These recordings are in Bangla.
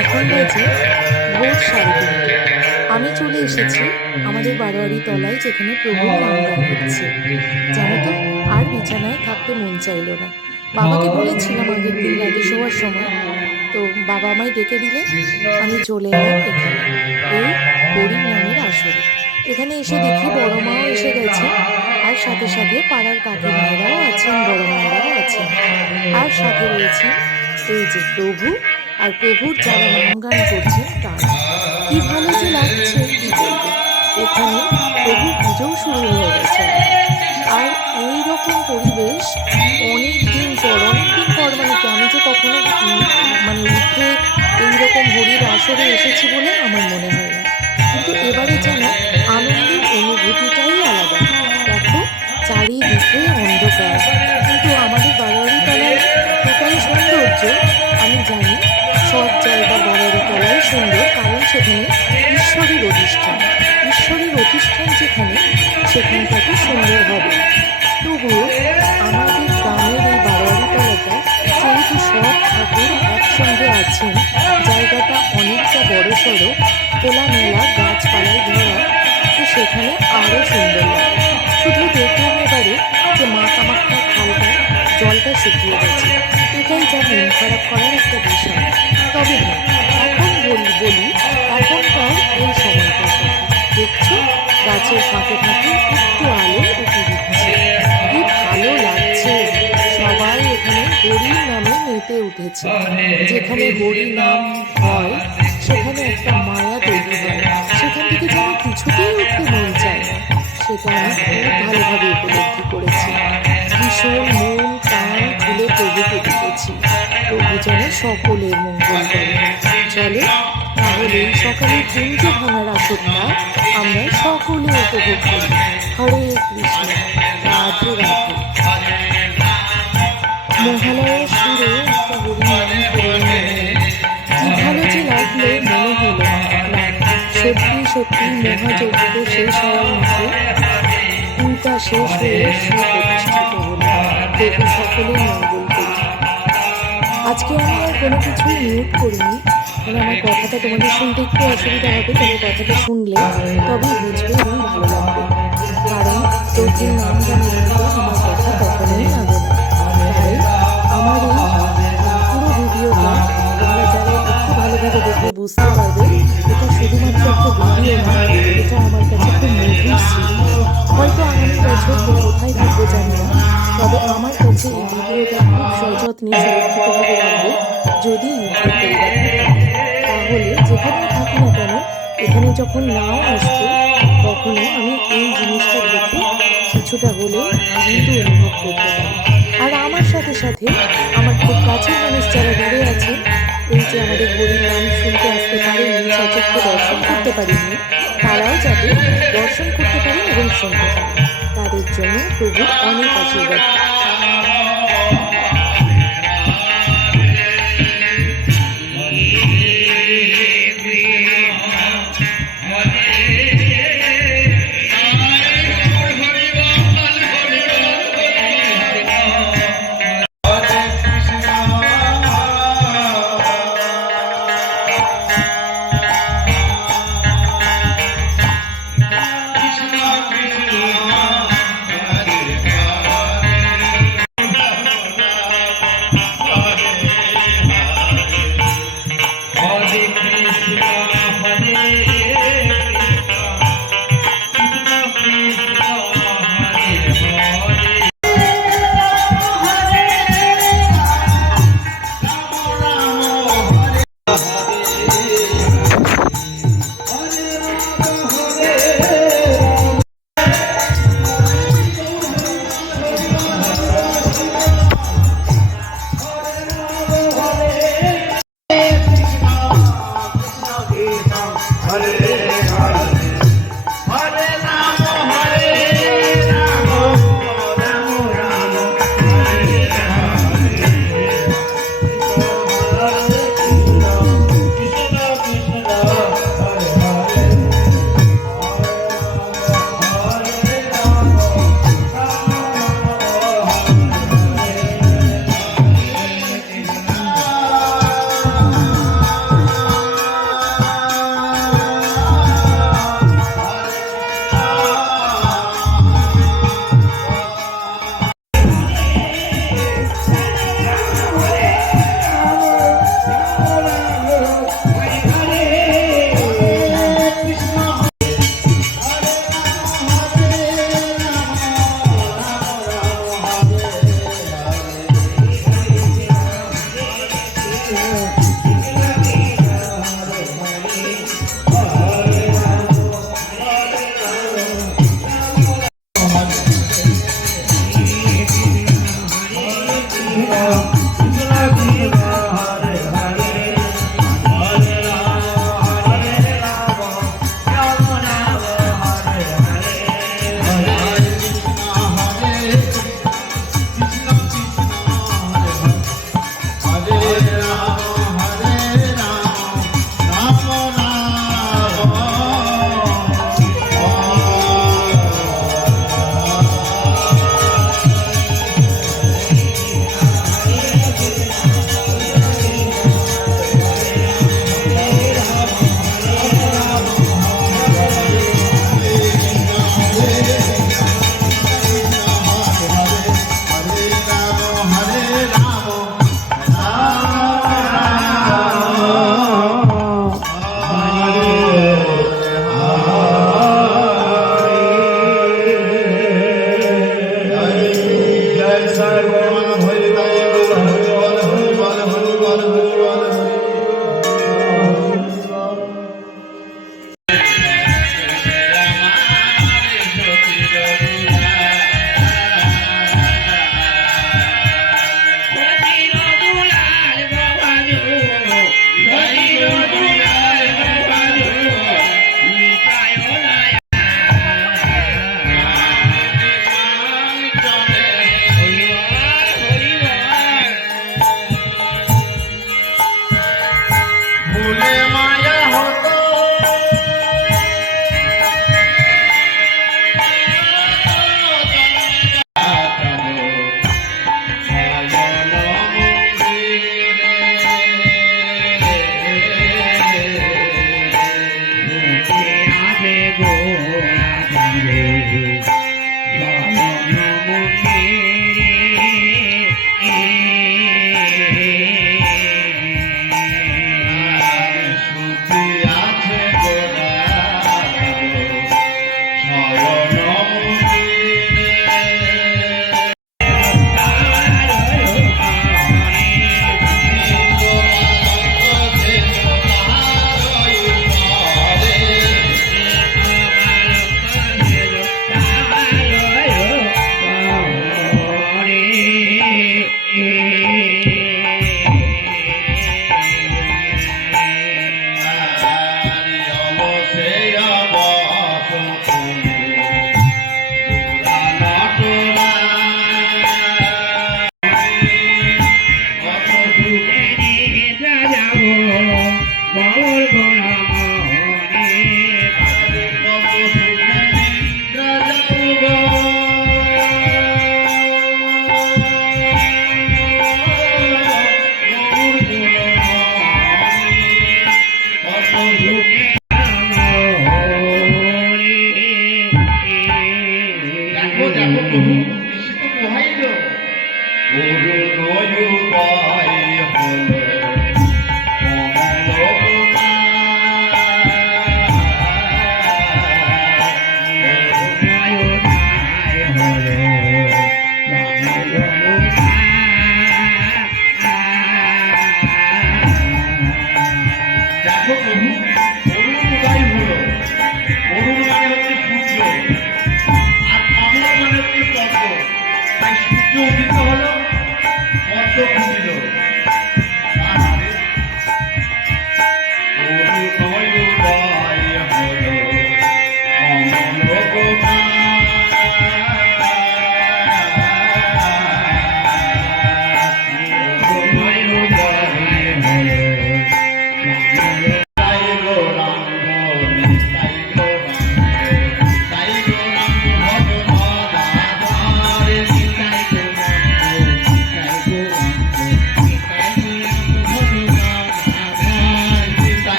এখন বাজে ভোর সাড়ে তিনটে। আমি চলে এসেছি আমাদের বারোয়ারি তলায় যেখানে প্রভুর নাম গান হচ্ছে জানো তো, আর বিছানায় থাকতে মন চাইলো না। বাবাকে বলেছিলাম আগের দিন রাতে শোয়ার সময়। তো বাবা আমায় ডেকে দিলে, আমি চলে এলাম এখানে। এই হরি নামের আসরে। এখানে এসে দেখি বড় মাও এসে গেছে। আর সাথে সাথে পাড়ার কাকিমায়েরাও আছেন, বড় মায়েরাও আছেন। আর সাথে রয়েছে এই যে প্রভু আর প্রভুর যারা নাম গান করছেন তারা। কি ভালো যে লাগছে কি এখানে প্রভু পুজোও শুরু হয়ে গেছে। আর এই রকম পরিবেশ অনেক দিন পর, অনেক দিন পর মানে কি আমি যে কখনো মানে উঠে এইরকম হরির আসরে এসেছি বলে আমার মনে হয় না। কিন্তু এবারে যেন আনন্দের অনুভূতিটাই আলাদা। দেখো, চারিদিকে অন্ধকার। সুন্দর, কারণ সেখানে ঈশ্বরের অধিষ্ঠান। ঈশ্বরের অধিষ্ঠান যেখানে সেখানটাকে সুন্দর হবে তবুও আমাদের গ্রামের এই বারোয়ারি তলাটা যেহেতু সব ঠাকুর একসঙ্গে আছেন, জায়গাটা অনেকটা বড় সড়ো, খোলামেলা গাছপালায় ভরা, তো সেখানে আরও সুন্দর লাগে। শুধু দেখলাম এবারে যে মা কামাখ্যার খালটা জলটা শুকিয়ে গেছে। গাছের ফাঁকে ফাঁকে একটু আলো উঠে কি ভালো লাগছে। সবাই এখানে হরির নামে মেতে উঠেছে। যেখানে হরি নাম হয়, সেখানে একটা মায়া তৈরি হয়। সেখান থেকে যেন কিছুতেই উঠতে মন চায় না। সেটা আমি খুব ভালোভাবে উপলব্ধি করেছি। ভীষণ মন, প্রাণ খুলে প্রভুকে দিতেছি প্রভু যেন সকলের মঙ্গল করে চলে, তাহলে সকালে কুঞ্জ ভাঙার উপভোগ করি হরে কৃষ্ণ, রাধে রাধে। মহালয়ের সুরে করলাম যে লাগল, মনে হলো সত্যি সত্যি মহাযজ্ঞ শেষ হওয়ার মুখে উল্টা শেষ হয়ে সুপ্রতিষ্ঠিত হলো প্রভু সকলের মঙ্গল করি আজকে আমি আর কোনো কিছুই মিউট করিনি। মানে আমার কথাটা তোমাদের শুনতে একটু অসুবিধা হবে তবে কথাটা শুনলে তবেই বুঝবে এবং ভালো লাগবে। কারণ প্রভুর নাম জানি আমার কথা কখনোই লাগে তাই আমার এই পুরো ভিডিওটা তোমরা যারা একটু ভালোভাবে দেখে বুঝতে পারবে, এটা শুধুমাত্র একটা ভিডিও না, এটা আমার কাছে খুব মধুর স্মৃতি। হয়তো আগামী বছর কোথায় থাকব জানি না, তবে আমার কাছে এই ভিডিওটা খুব সযত্নে সুরক্ষিতভাবে রাখব যদি ইউটিউব তাহলে যেখানে থাকি না কেন, এখানে যখন নাও আসব তখনও আমি এই জিনিসটা দেখে কিছুটা হলেও কিন্তু অনুভব করতে আর আমার সাথে সাথে আমার খুব কাছের মানুষ যারা দূরে আছে এই যে আমাদের হরির নাম শুনতে আসতে পারেনি সচক্ষে দর্শন করতে পারেনি তারাও যাতে দর্শন করতে পারেন এবং শুনতে পারেন। তাদের জন্য প্রভুর অনেক আশীর্বাদ।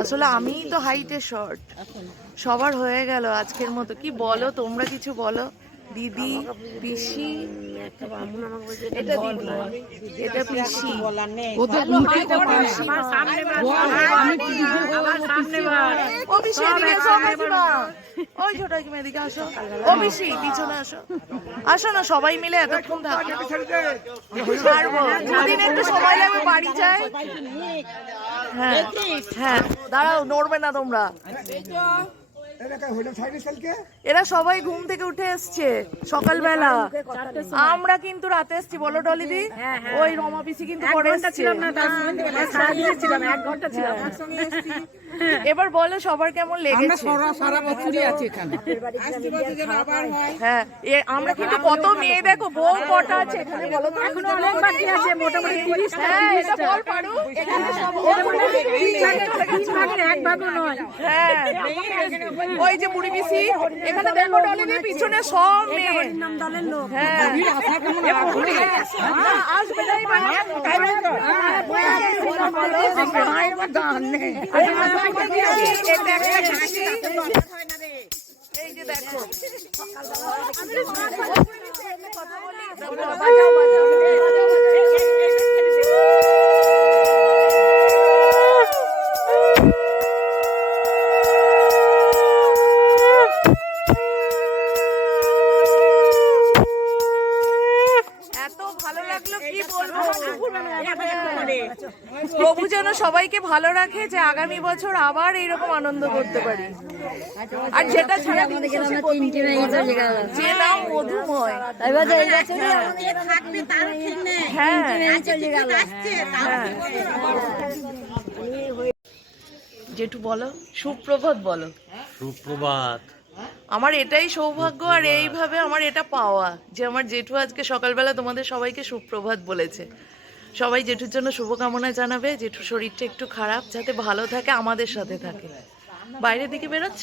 আসলে আমিই তো হাইটে শর্ট সবার হয়ে গেল আজকের মতো। কি বলো তোমরা কিছু বলো? দিদি পিসি? এটা দিদি। এটা পিসি। ও তো এটা ও পিসি এদিকে এসো মাসিমা। ওই ছোট একটু এদিকে আসো। ও পিসি পিছনে আসো। আসো না সবাই মিলে এতক্ষণ থাকো। ছাড়বো। দুদিন একটু সময় লাগবে বাড়ি যায় হ্যাঁ। হ্যাঁ। দাঁড়াও নড়বে না তোমরা। এরা সবাই ঘুম থেকে উঠে এসছে সকালবেলা। আমরা কিন্তু রাতে এসছি বলো ডলিদি ওই রমা পিসি কিন্তু পরে এসছে। এবার বলো সবার কেমন লেগেছে? সারা বছরই আছে এখানে। হ্যাঁ আমরা কিন্তু কত মেয়ে দেখো বউ কটা আছে এখানে বলো তো। এখনও অনেক বাকি আছে মোটামুটি 30 হ্যাঁ এটা বল পারু। এখানে সব এক ভাগও নয়। হ্যাঁ ওই যে বুড়ি পিসি এখানে দেখো ডলিদি পিছনে সব মেয়ে। নাম দলের লোক। হ্যাঁ। এ বুড়ি, না, আসবে না এবার। এটা একটা পিসি। এই যে দেখো। কথা বলি। সবাইকে ভালো রাখে যে আগামী বছর আবার এইরকম আনন্দ করতে পারি। আর যেটা ছাড়া দিন শেষে প্রতিদিন বলো, যে নাম মধুময়। হ্যাঁ। জেঠু বলো সুপ্রভাত বলো। সুপ্রভাত। আমার এটাই সৌভাগ্য আর এইভাবে আমার এটা পাওয়া যে আমার জেঠু আজকে সকালবেলা তোমাদের সবাইকে সুপ্রভাত বলেছে। সবাই জেঠুর জন্য শুভকামনা জানাবে জেঠুর শরীরটা একটু খারাপ যাতে ভালো থাকে আমাদের সাথে থাকে। বাইরের দিকে বেরোচ্ছ?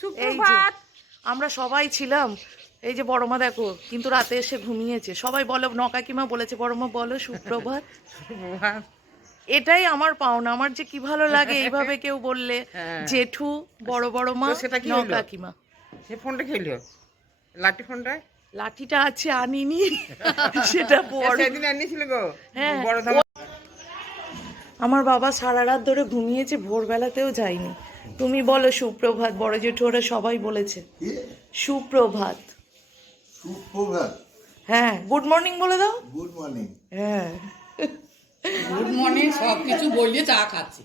সুপ্রভাত। আমরা সবাই ছিলাম এই যে বড়মা দেখো কিন্তু রাতে এসে ঘুমিয়েছে। সবাই বলো নকাকিমা বলেছে বড়মা বলো সুপ্রভাত। এটাই আমার পাওনা আমার যে কি ভালো লাগে এইভাবে কেউ বললে হ্যাঁ। জেঠু বড় বড় মা সেটা কি? নকাকিমা। সে ফোনটা খেলো? লাঠি ফোনটা লাঠিটা আছে আনিনি সেটা বড় সেদিন আনিছিল গো হ্যাঁ। বড় আমার বাবা সারা রাত ধরে ঘুমিয়েছে ভোরবেলাতেও যায়নি। তুমি বলো সুপ্রভাত বড় জেঠু ওরা সবাই বলেছে। সুপ্রভাত। সুপ্রভাত? হ্যাঁ গুড মর্নিং বলে দাও। গুড মর্নিং হ্যাঁ। গুড মর্নিং সব কিছু বললে চা খাচ্ছি।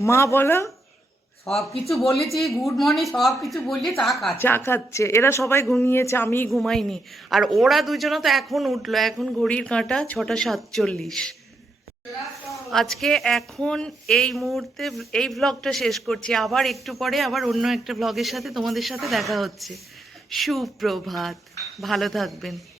মা বলো। সব বলেছি গুড মর্নিং সব কিছু বললে, চা খাচ্ছি। চা খাচ্ছে। এরা সবাই ঘুমিয়েছে আমি ঘুমাইনি। আর ওরা দুজনে তো এখন উঠল, এখন ঘড়ির কাঁটা ছটা সাতচল্লিশ। আজকে এখন এই মুহূর্তে এই ব্লগটা শেষ করছি। আবার একটু পরে আবার অন্য একটা ব্লগের সাথে তোমাদের সাথে দেখা হচ্ছে। সুপ্রভাত। ভালো থাকবেন।